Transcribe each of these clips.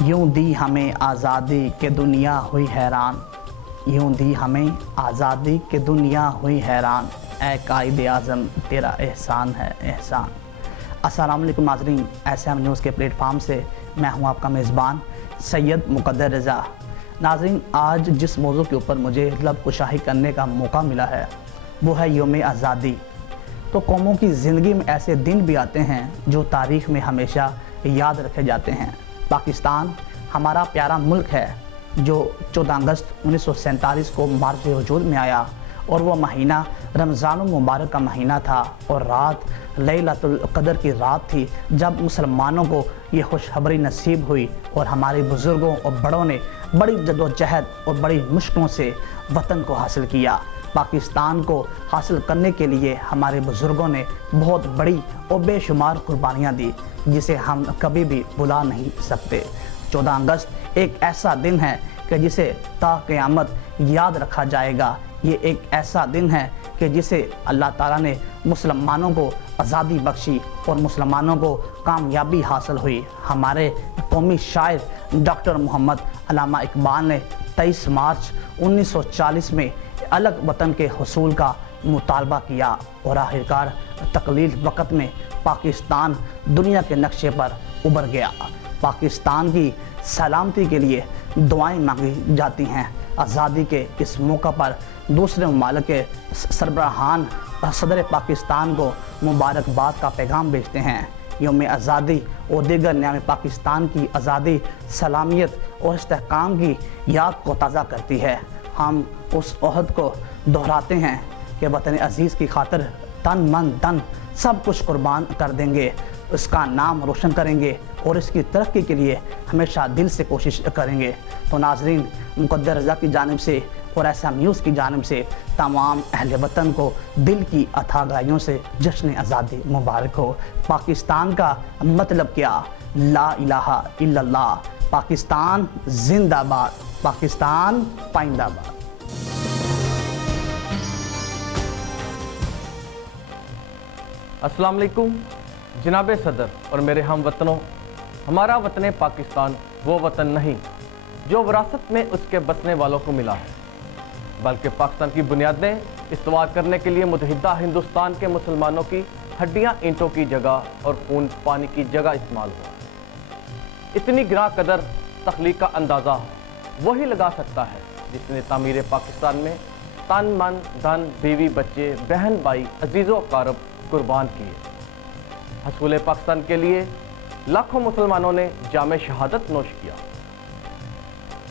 یوں دی ہمیں آزادی کہ دنیا ہوئی حیران، یوں دی ہمیں آزادی کہ دنیا ہوئی حیران، اے قائد اعظم تیرا احسان ہے احسان۔ السلام علیکم ناظرین، ایس ایم نیوز کے پلیٹ فارم سے میں ہوں آپ کا میزبان سید مقدر رضا۔ ناظرین، آج جس موضوع کے اوپر مجھے لب کشائی کرنے کا موقع ملا ہے وہ ہے یوم آزادی۔ تو قوموں کی زندگی میں ایسے دن بھی آتے ہیں جو تاریخ میں ہمیشہ یاد رکھے جاتے ہیں۔ پاکستان ہمارا پیارا ملک ہے جو 14 اگست 1947 کو مارچ وجود میں آیا، اور وہ مہینہ رمضان المبارک کا مہینہ تھا، اور رات لیلۃ القدر کی رات تھی جب مسلمانوں کو یہ خوشخبری نصیب ہوئی، اور ہمارے بزرگوں اور بڑوں نے بڑی جدوجہد اور بڑی مشکلوں سے وطن کو حاصل کیا۔ پاکستان کو حاصل کرنے کے لیے ہمارے بزرگوں نے بہت بڑی اور بے شمار قربانیاں دی جسے ہم کبھی بھی بھلا نہیں سکتے۔ 14 اگست ایک ایسا دن ہے کہ جسے تا قیامت یاد رکھا جائے گا۔ یہ ایک ایسا دن ہے کہ جسے اللہ تعالیٰ نے مسلمانوں کو آزادی بخشی اور مسلمانوں کو کامیابی حاصل ہوئی۔ ہمارے قومی شاعر ڈاکٹر محمد علامہ اقبال نے 23 مارچ 1940 میں الگ وطن کے حصول کا مطالبہ کیا، اور آخرکار تقلیل وقت میں پاکستان دنیا کے نقشے پر ابھر گیا۔ پاکستان کی سلامتی کے لیے دعائیں مانگی جاتی ہیں۔ آزادی کے اس موقع پر دوسرے ممالک کے سربراہان صدر پاکستان کو مبارکباد کا پیغام بھیجتے ہیں۔ یوم آزادی اور دیگر نیام پاکستان کی آزادی، سلامیت اور استحکام کی یاد کو تازہ کرتی ہے۔ ہم اس عہد کو دہراتے ہیں کہ وطن عزیز کی خاطر تن من دن سب کچھ قربان کر دیں گے، اس کا نام روشن کریں گے اور اس کی ترقی کے لیے ہمیشہ دل سے کوشش کریں گے۔ تو ناظرین، مقدر رضا کی جانب سے اور ایس ایم نیوز کی جانب سے تمام اہل وطن کو دل کی اتھاہ گہرائیوں سے جشن آزادی مبارک ہو۔ پاکستان کا مطلب کیا؟ لا الہ الا اللہ۔ پاکستان زندہ باد، پاکستان پائندہ باد۔ السلام علیکم جناب صدر اور میرے ہم وطنوں، ہمارا وطن پاکستان وہ وطن نہیں جو وراثت میں اس کے بسنے والوں کو ملا ہے، بلکہ پاکستان کی بنیادیں استوار کرنے کے لیے متحدہ ہندوستان کے مسلمانوں کی ہڈیاں اینٹوں کی جگہ اور خون پانی کی جگہ استعمال ہوا۔ اتنی گراں قدر تخلیق کا اندازہ وہی لگا سکتا ہے جس نے تعمیر پاکستان میں تن من دھن بیوی بچے بہن بھائی عزیز و اقارب قربان کیے۔ حصول پاکستان کے لیے لاکھوں مسلمانوں نے جام شہادت نوش کیا۔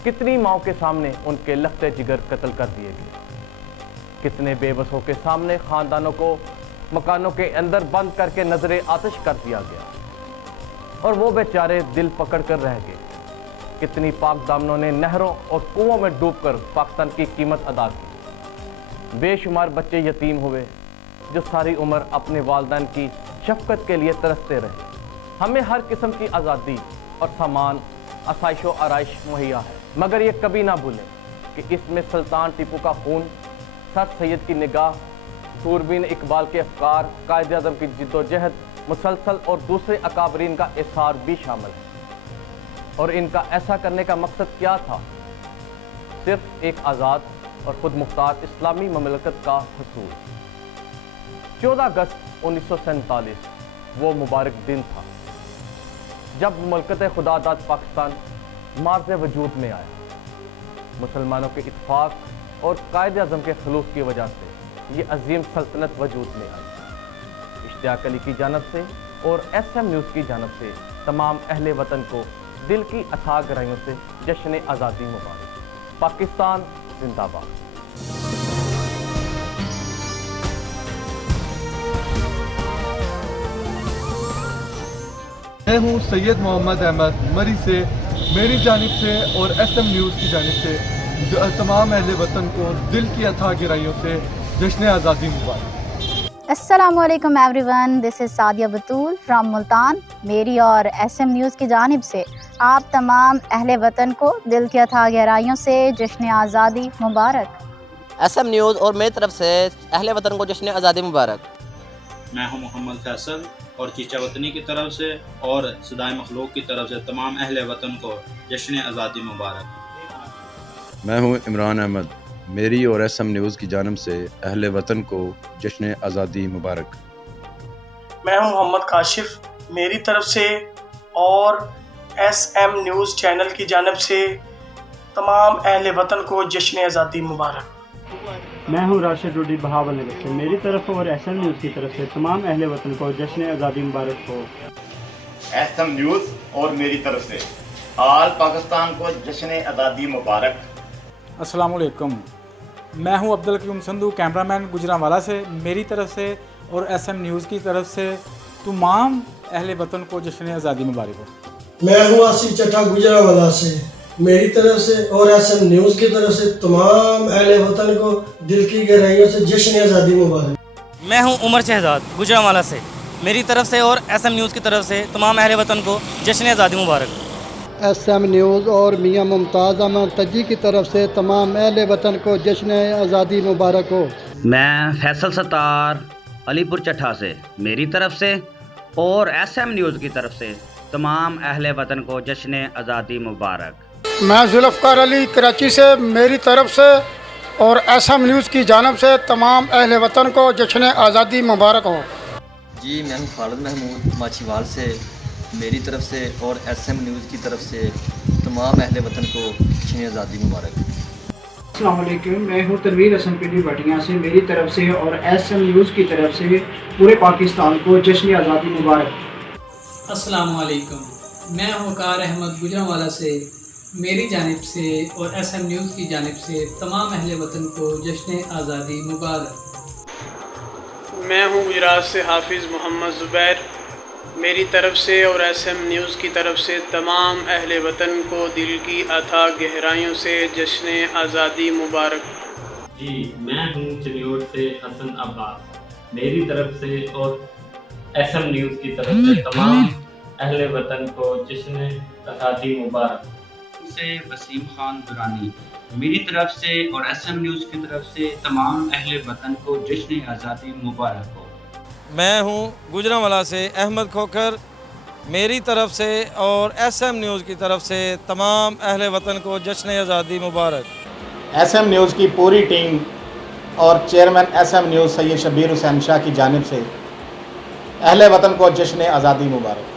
کتنی ماؤں کے سامنے ان کے لختے جگر قتل کر دیے گئے، کتنے بے بسوں کے سامنے خاندانوں کو مکانوں کے اندر بند کر کے نظر آتش کر دیا گیا، اور وہ بیچارے دل پکڑ کر رہ گئے۔ کتنی پاک دامنوں نے نہروں اور کنووں میں ڈوب کر پاکستان کی قیمت ادا کی۔ بے شمار بچے یتیم ہوئے جو ساری عمر اپنے والدین کی شفقت کے لیے ترستے رہے۔ ہمیں ہر قسم کی آزادی اور سامان، آسائش و آرائش مہیا ہے، مگر یہ کبھی نہ بھولیں کہ اس میں سلطان ٹیپو کا خون، سر سید کی نگاہ، دوربین اقبال کے افکار، قائد اعظم کی جد و جہد مسلسل اور دوسرے اکابرین کا اثار بھی شامل ہے۔ اور ان کا ایسا کرنے کا مقصد کیا تھا؟ صرف ایک آزاد اور خود مختار اسلامی مملکت کا حصول۔ 14 اگست 1947 وہ مبارک دن تھا جب مملکت خدا داد پاکستان مارز وجود میں آیا۔ مسلمانوں کے اتفاق اور قائد اعظم کے خلوص کی وجہ سے یہ عظیم سلطنت وجود میں آئی۔ اشتیاق علی کی جانب سے اور ایس ایم نیوز کی جانب سے تمام اہل وطن کو دل کی اتھاہ گہرائیوں سے جشن آزادی مبارک۔ پاکستان زندہ باد۔ میں ہوں سید محمد احمد مری سے، میری جانب سے اور ایس ایم نیوز کی جانب سے تمام اہل وطن کو دل کی اتھاہ گہرائیوں سے جشن آزادی مبارک۔ السلام علیکم everyone, this is Sadia Batool from Multan. میری اور ایس ایم نیوز کی جانب سے آپ تمام اہل وطن کو دل کی اتھاہ گہرائیوں سے جشن آزادی مبارک۔ ایس ایم نیوز اور میری طرف سے اہل وطن کو جشن آزادی مبارک۔ میں ہوں محمد فیصل اور چیچا وطنی کی طرف سے اور صدائے مخلوق کی طرف سے تمام اہل وطن کو جشن آزادی مبارک۔ میں ہوں عمران احمد، میری اور ایس ایم نیوز کی جانب سے اہل وطن کو جشن آزادی مبارک۔ میں ہوں محمد کاشف، میری طرف سے اور ایس ایم نیوز چینل کی جانب سے تمام اہل وطن کو جشن آزادی مبارک۔ میں ہوں راشد روڈی بہاول نگر سے، میری طرف اور ایس ایم نیوز کی طرف سے تمام اہل وطن کو جشن آزادی مبارک ہو۔ ایس ایم نیوز اور میری طرف سے آل پاکستان کو جشن آزادی مبارک۔ السلام علیکم، میں ہوں عبدالقیوم سندھو، کیمرہ مین گجرانوالا سے، میری طرف سے اور ایس ایم نیوز کی طرف سے تمام اہل وطن کو جشن آزادی مبارک ہو۔ میں ہوں آصف چٹھا گجرانوالا سے، میری طرف سے اور ایس ایم نیوز کی طرف سے تمام اہل وطن کو دل کی گہرائیوں سے جشن آزادی مبارک۔ میں ہوں عمر شہزاد گجرانوالا سے، میری طرف سے اور ایس ایم نیوز کی طرف سے تمام اہل وطن کو جشن آزادی مبارک۔ ایس ایم نیوز اور میاں ممتاز احمد تجی کی طرف سے تمام اہل وطن کو جشن آزادی مبارک ہو۔ میں فیصل ستار علی پور چٹھا سے، میری طرف سے اور ایس ایم نیوز کی طرف سے تمام اہل وطن کو جشن آزادی مبارک۔ میں ذوالفقار علی کراچی سے، میری طرف سے اور ایس ایم نیوز کی جانب سے تمام اہل وطن کو جشن آزادی مبارک ہو۔ جی میں ہوں خالد محمود ماچھیوال سے، میری طرف سے اور ایس ایم نیوز کی طرف سے تمام اہل وطن کو جشن آزادی مبارک۔ السلام علیکم، میں ہوں تنویر حسن پنڈی بٹیاں سے، میری طرف سے اور ایس ایم نیوز کی طرف سے پورے پاکستان کو جشن آزادی مبارک۔ السلام علیکم، میں ہوں وقار احمد گجرانوالا سے، میری جانب سے اور ایس ایم نیوز کی جانب سے تمام اہل وطن کو جشن آزادی مبارک۔ میں ہوں گجرات سے حافظ محمد زبیر، میری طرف سے اور ایس ایم نیوز کی طرف سے تمام اہل وطن کو دل کی اتھاہ گہرائیوں سے جشن آزادی مبارک۔ جی میں ہوں چنیوٹ سے حسن عباس، میری طرف سے اور ایس ایم نیوز کی طرف سے تمام اہل وطن کو جشن آزادی مبارک۔ سے وسیم خان درانی، میری طرف سے اور ایس ایم نیوز کی طرف سے تمام اہل وطن کو جشن آزادی مبارک ہو۔ میں ہوں گجرانوالا سے احمد کھوکھر، میری طرف سے اور ایس ایم نیوز کی طرف سے تمام اہل وطن کو جشن آزادی مبارک۔ ایس ایم نیوز کی پوری ٹیم اور چیئرمین ایس ایم نیوز سید شبیر حسین شاہ کی جانب سے اہل وطن کو جشن آزادی مبارک۔